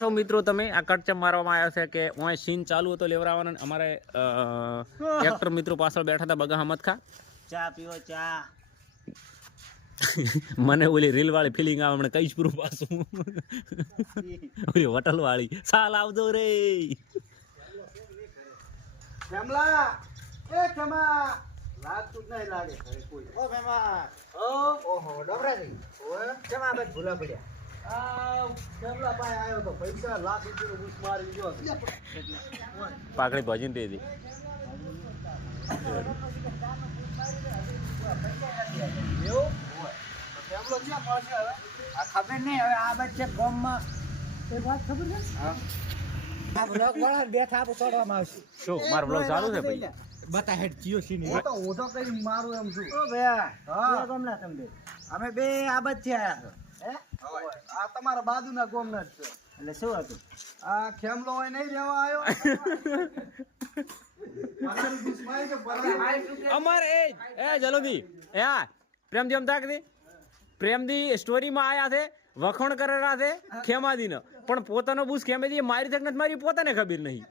તો મિત્રો તમે આ કટચમ મારવામાં આવ્યા છે કે હું સીન ચાલુ હતો લેવરાવાનો અમારે એક્ટર મિત્રો પાછળ બેઠા હતા બગા હમદ ખા ચા પીવો ચા મને ઓલી રીલ વાળી ફિલિંગ આવે મને કઈ જ પૂરું પાછું ઓલી હોટલ વાળી સાલ આવજો રે ખેમલા એ ખેમા લાગતું જ નહીં લાગે ઘરે કોઈ ઓ ખેમા ઓહો ડબરાજી ઓય ખેમા બસ ભૂલા પડ્યા ખેમલા પાસે આવ્યો તો પૈસા લાખ રૂપિયાનું બૂસ મારી ગયો પાકડી ભજીને દે દી ખબર નહીં હવે આ બચ્ચે ગામમાં એક વાત ખબર છે આ બ્લોગ વાળા બેઠા આપો ચડવામાં આવશે શું મારો બ્લોગ ચાલુ છે ભાઈ બતા હેડ જીઓ સી ની તો ઓઢો કરી મારું એમ છું ઓ ભયા હા ગામના તમે અમે બે આ બચ્ચે આયા હે આ તમારા બાજુના ગામના જ છે એટલે શું હતું આ ખેમલો હોય નહીં રહેવા આવ્યો અમાર એ જલોદી એ હા પ્રેમજી આમ તાક દે પ્રેમજી સ્ટોરીમાં આયા છે વખોણ કરેલા છે ખેમાદીનો પણ પોતાનો બૂસ ખેમાદી મારી તક નથી મારી પોતાને ખબર નહીં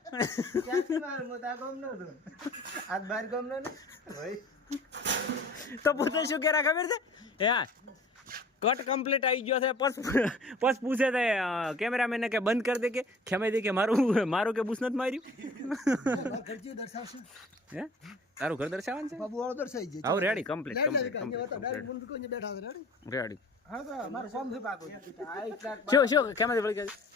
તો પોતે શું કેરા ખબર છે હા કટ કમ્પ્લીટ આવી ગયો છે પસ પૂછે છે કેમેરામેન કે બંધ કરી દે કે ખેમાદી કે મારું કે બૂસ નથી માર્યું હે તારું ઘર દર્શાવવાનું છે બાબુ વાળો દર્શાઈ જાય આવ રેડી કમ્પ્લીટ રેડી હા તો મારું ફોર્મ થી પાકો શું કેમેરા વળી ગયા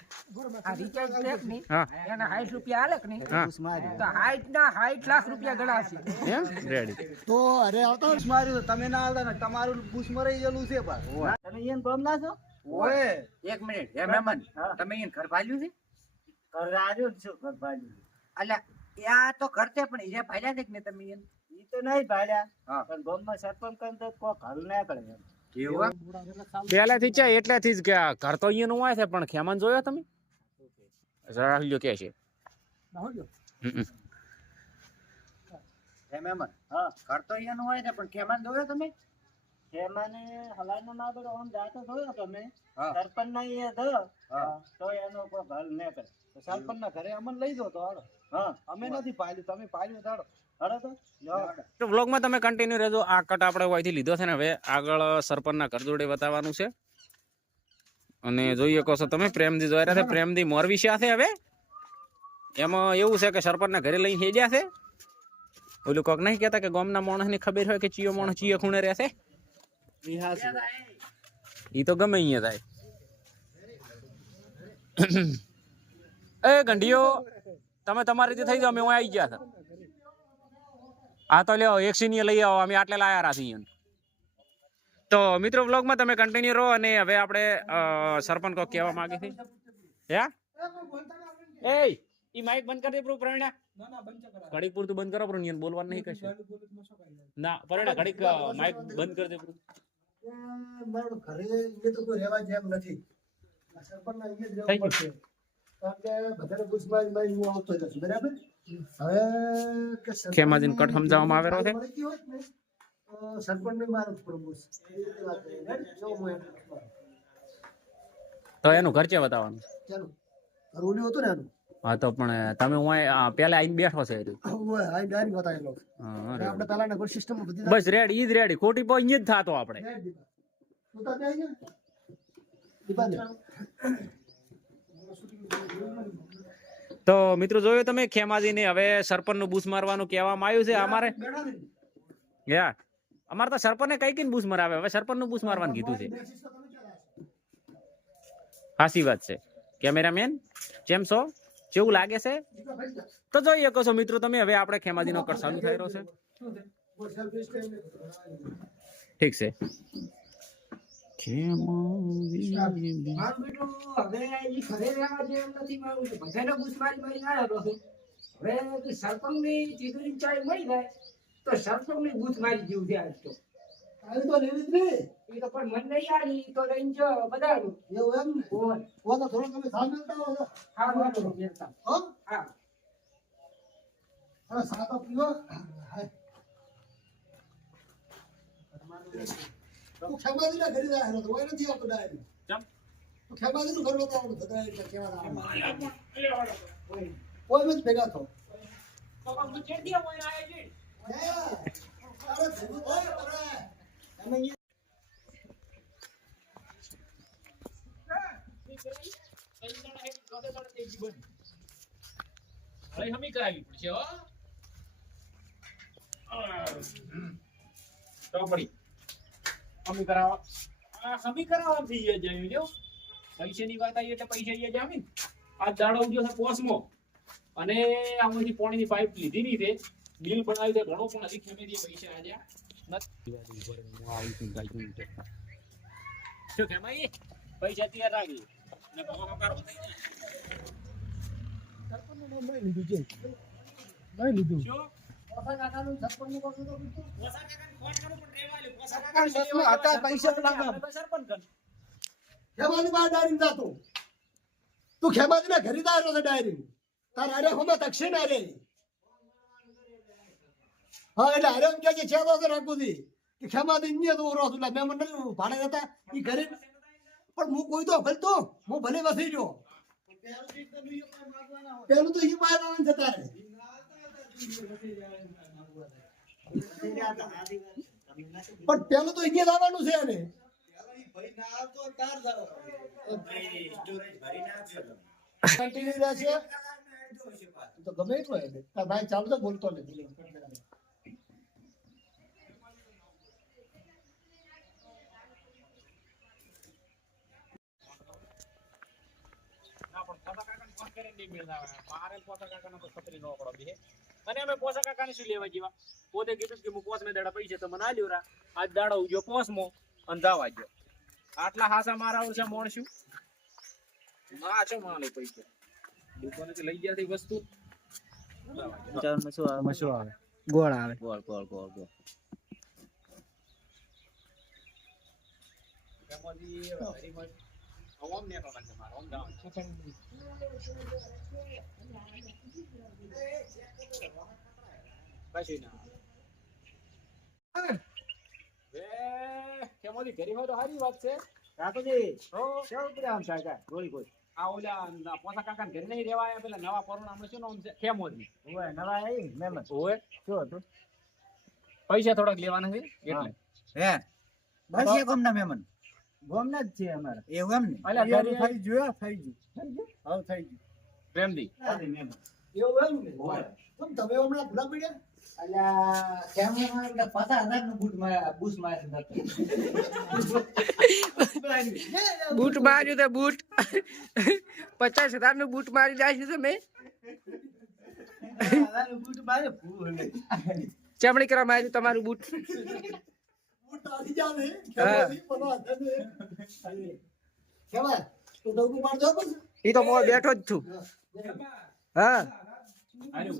આ રિચાર્જ પેક ની હા એના 60 રૂપિયા આલે કે નહીં તો 60 લાખ રૂપિયા ગણાશે એમ રેડી તો અરે આવતો માર્યું તમે ના આવતા ને તમારું બુશ મરાઈ ગયેલું છે પર તમે ઈન બમ ના છો ઓય એક મિનિટ હે મહેમાન તમે ઈન ઘર ભાલ્યું છે ઘર રાજુ છું ઘર ભાલ્યું અલ્યા આ તો ઘર છે પણ ઈરે ભાલ્યા છે કે ને તમે ઈન ઈ તો નહીં ભાલ્યા પણ ગામમાં સરપંચ કન તો કો ઘર ના કરે પહેલાથી છે એટલેથી જ કે ઘર તો અહીંયા નું હોય છે પણ ખેમાન જોયો તમે રાહુલ્યો કે છે મહેમાન હા ઘર તો અહીંયા નું હોય છે પણ ખેમાન જોયો તમે ખેમાને હલાઈ નો ના દો આમ જાતો જોયો તમે સરપંચ ના અહીંયા તો એનો કોઈ ઘર ન કરે તો સરપંચ ના ઘરે અમને લઈ દો તો હાલો હા અમે નથી પાલ્યું તમે પાલ્યું તાડો તો વ્લોગમાં તમે કન્ટિન્યુ રહેજો આ કટ આપણે અહીંથી લીધો છે ને હવે આગળ સરપંચના ઘર જોડે બતાવવાનું છે અને જોઈએ કહો છો તમે પ્રેમજી જોઈ રહ્યા છે પ્રેમજી મોરવી છે હવે એમાં એવું છે કે સરપંચના ઘરે લઈને હેડ્યા છે ઓલું કોક નહીં કહેતા કે ગામના માણસની ખબર હોય કે ચિયો માણસ ચિયો ખૂણે રહેશે ઈ તો ગમે અહીંયા થાય એ ગંઢીઓ તમે તમારી રીતે થઈ જાઓ અમે આવી ગયા હતા હા તો લ્યો એક સિનિયર લઈ આવો અમે આટલે લાયા છીએ તો મિત્રો વ્લોગમાં તમે કન્ટિન્યુ રહો અને હવે આપણે સરપંચ કોક કહેવા માંગે છે હે એ ઈ માઇક બંધ કરી દે પ્રો પ્રણ્યા ઘડીક પૂરતું બંધ કરો પ્રોનિયન બોલવાનું નહીં કશું ના પ્રણ્યા ઘડીક માઇક બંધ કરી દે પ્રો મારું ઘરે એ તો કોઈ રહેવા જેમ નથી સરપંચ ના અહીંયા જ રહેવું પડશે કારણ કે બધાને પૂછવા હું આવતો જ છું બરાબર હવે કે ખેમાજીને કટ સમજાવવામાં આવેલો છે સરપંચ ને મારું પ્રમોસ તો એનું ઘર છે બતાવવાનું ચાલો રૂલ્યો હતો ને એનું હા તો પણ તમે હું પેલા આઈને બેઠો છે આ ડાયરી બતાવેલો આપણે પેલા નગર સિસ્ટમ બધી બસ રેડી ઈ જ રેડી ખોટી પો અહીંયા જ થાતો આપણે તો મિત્રો જોયું તમે ખેમાજીને હવે સરપંચનું બૂસ મારવાનું કહેવામાં આવ્યું છે અમારે અમારે તો સરપંચને કઈ કઈ બૂસ મરાવે હવે સરપંચનું બૂસ મારવાનું કીધું છે સાચી વાત છે કેમેરામેન કેમ છો કેવું લાગે છે તો જોઈએ કહો છો મિત્રો તમે હવે આપણે ખેમાજીનો કટ ચાલુ થઈ રહ્યો છે ઠીક છે ખેમાજીનું ઘર બતાવવાનું થતા એટલે કેવા કોઈ જ ભેગા થો અરે ભેગું થાય અરે અમે હવે હમી કરાવી પડશે હો તો પડી હમી કરાવો આ હમી કરાવવા થઈ જાય જો પૈસાની વાત આવી એટલે પૈસા અહીંયા જામી આ દાડો ઉડ્યો છે પોસમો અને આમાંથી પાણીની પાઇપ લીધી ની છે બિલ બનાવી દે ઘણો પણ હજી ખેમેથી પૈસા આલ્યા નથી શું ખેમાઈ પૈસા તૈયાર રાખી ને ભાવ હકારો થઈ જાય સરપંચનું નામ નહીં લીધું છે નહીં લીધું શું પોસા કાકાનું સરપંચનું કરશું તો બીજું પોસા કાકાને ફોન કરું પણ રેવા લે પોસા કાકા બસમાં હતા પૈસા લાગા સરપંચ કર ખેમાજી બાર ડાયરી જાતો તું ખેમાજી ના ઘરે દાયરો છે ડાયરી તાર અરે હોમે તક્ષે ના રે હા એટલે અરે એમ કે છે તો રાખું દી કે ખેમાજી ઇન્યા તો રોસ લા મેં મને ભાડે હતા ઈ ઘરે પણ હું કોઈ તો ભલતો હું ભલે વસી ગયો પેલું તો ઈ માર આવન જતા રે પણ પેલું તો ઇન્યા લાવવાનું છે ને કન્ટિન્યુ રહેશે તો ગમે એટલો હે તાર ભાઈ ચાલુ તો બોલતો નથી ના પણ પોસા કાકાને ફોન કરીને નહીં મેળાવે મારે પોસા કાકાનો તો છત્રી નો પડો બે અને અમે પોસા કાકાને શું લેવા જીવા પોતે કીધું કે હું પોસ મે દાડા પૈસા તો મને આલ્યો રા આજ દાડો ઉજો પોસમો અને જાવા ગયો આટલા હાસા મારા છે મોણશું ના છે માલે પૈસા દુકાનેથી લઈ ગયા વસ્તુ ગોળ આવે કેમાંથી હરીમત ઓમ ને પાછા છે મારો ઓમ જાવ પાછી ના કેમાંથી ઘરી હોય તો સારી વાત છે કાકુજી હો કેવું પ્રેમ કાકા ગોળી આ ઓલા પોસા કાકા ઘરે નહીં રહેવાય પેલા નવા પરોણ આપણે શું નામ છે ખેમોજી ઓય નવા આવી મહેમાન ઓય શું હતું પૈસા થોડાક લેવાના છે એટલે હે બસ એક ગમના મહેમાન ગમના જ છે અમારે એવું એમ ને અલ્યા ઘરે થઈ ગયું થઈ ગયું હવે થઈ ગયું પ્રેમદી એવું એમ ને તમે હમણાં ભૂલા પડ્યા અલ્યા કેમેરા એટલે 50,000 નું બૂટ મારી નાખ્યું બૂટ માર્યું તો બૂટ 50,000 નું બૂટ મારી જાય છે તમે બૂટ મારે ફૂલ ચમણી કરવા માર્યું તમારું બૂટ ઉતારી જાવે કેવાય પવા ધને કેવાય તો ડોગુ માર દો બસ એ તો હું બેઠો જ છું હા અરે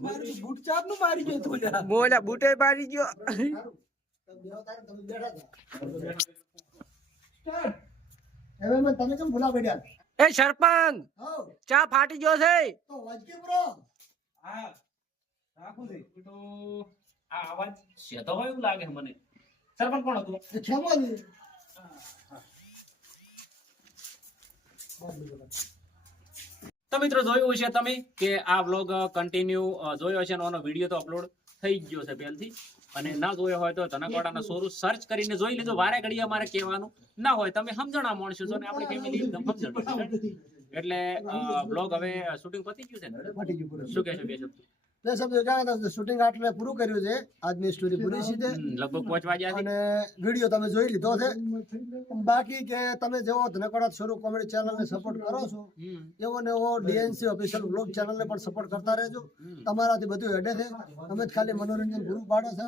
બૂટ ચાપ નું મારી ગયો તું લ્યા મોલા બૂટે મારી ગયો તમે બેઠા હતા હવે મેં તમે કેમ ભૂલા પડ્યા એ સરપંચ હો ચા ફાટી ગયો છે તો વાજકે બ્રો હા રાખું છે તો આ અવાજ શેતો હોય એવું લાગે મને સરપંચ કોણ હતું ખેમાજી તો મિત્રો જોયું હશે તમે કે આ વ્લોગ કન્ટિન્યુ જોયો હશે અને આનો વિડીયો તો અપલોડ થઈ જ ગયો છે પહેલથી અને ના જોયો હોય તો ધનકવાડાના સોરું સર્ચ કરીને જોઈ લીધો વારે ઘડીએ અમારે કહેવાનું ના હોય તમે સમજણા માણસો છો ને આપણી ફેમિલી એકદમ સમજણ એટલે વ્લોગ હવે શૂટિંગ પતી ગયું છે ને ફાટી ગયું પૂરું શું કહેશો બે શબ્દ બે શબ્દો જાણતા શૂટિંગ આટલે પૂરું કર્યું છે આજની સ્ટોરી પૂરી સીધે લગભગ 5 વાગ્યા અને વિડીયો તમે જોઈ લીધો છે બાકી કે તમે જેવો ધનકવાડા શરૂ કોમેડી ચેનલ ને સપોર્ટ કરો છો એવો ને એવો ડીએનસી ઓફિશિયલ વ્લોગ ચેનલ ને પણ સપોર્ટ કરતા રહેજો તમારાથી બધું હેડે છે અમે જ ખાલી મનોરંજન પૂરું પાડે છે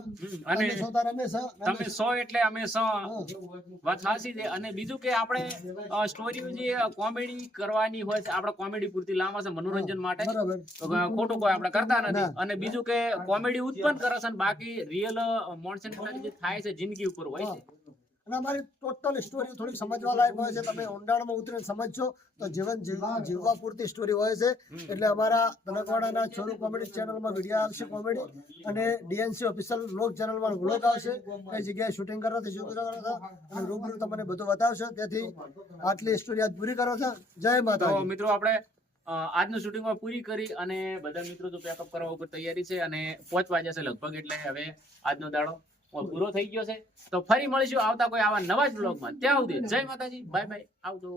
અને તમે સો તાર અમે છે તમે 100 એટલે અમે 100 વાત સાચી છે અને બીજું કે આપણે સ્ટોરી જે કોમેડી કરવાની હોય છે આપણે કોમેડી પૂરતી લાવવા છે મનોરંજન માટે બરાબર તો ખોટું કોઈ આપણે કરતા નથી અને બીજું કે કોમેડી ઉત્પન્ન કરે છે અને બાકી રિયલ મોન્સન જે થાય છે જિંદગી ઉપર હોય છે અને અમારી ટોટલ સ્ટોરી થોડી સમજવા લાયક હોય છે. તમે ઊંડાણમાં ઉતરીને સમજશો તો જીવન જીવવા પૂરતી સ્ટોરી હોય છે. એટલે અમારા ધનકવાડાના છોરું કોમેડી ચેનલમાં વિડીયો આવશે કોમેડી, અને ડીએનસી ઓફિશિયલ વ્લોગ ચેનલમાં વ્લોગ આવશે. કઈ જગ્યાએ શૂટિંગ કરવા હતા, શું કરવા હતા, અને રૂબરૂ તમને બધું બતાવશો. તેથી આટલી સ્ટોરી આજ પૂરી કરો છો. જય માતા. તો મિત્રો આપણે આજનું શૂટિંગમાં પૂરી કરી અને બધા મિત્રો તો પેકઅપ કરવા ઉપર તૈયારી છે અને 5 વાગ્યા છે લગભગ. એટલે હવે આજનો દાડો પૂરો થઈ ગયો છે. તો ફરી મળીશું આવતા કોઈ આવા નવા જ બ્લોગમાં. ત્યાં સુધી જય માતાજી, બાય બાય, આવજો.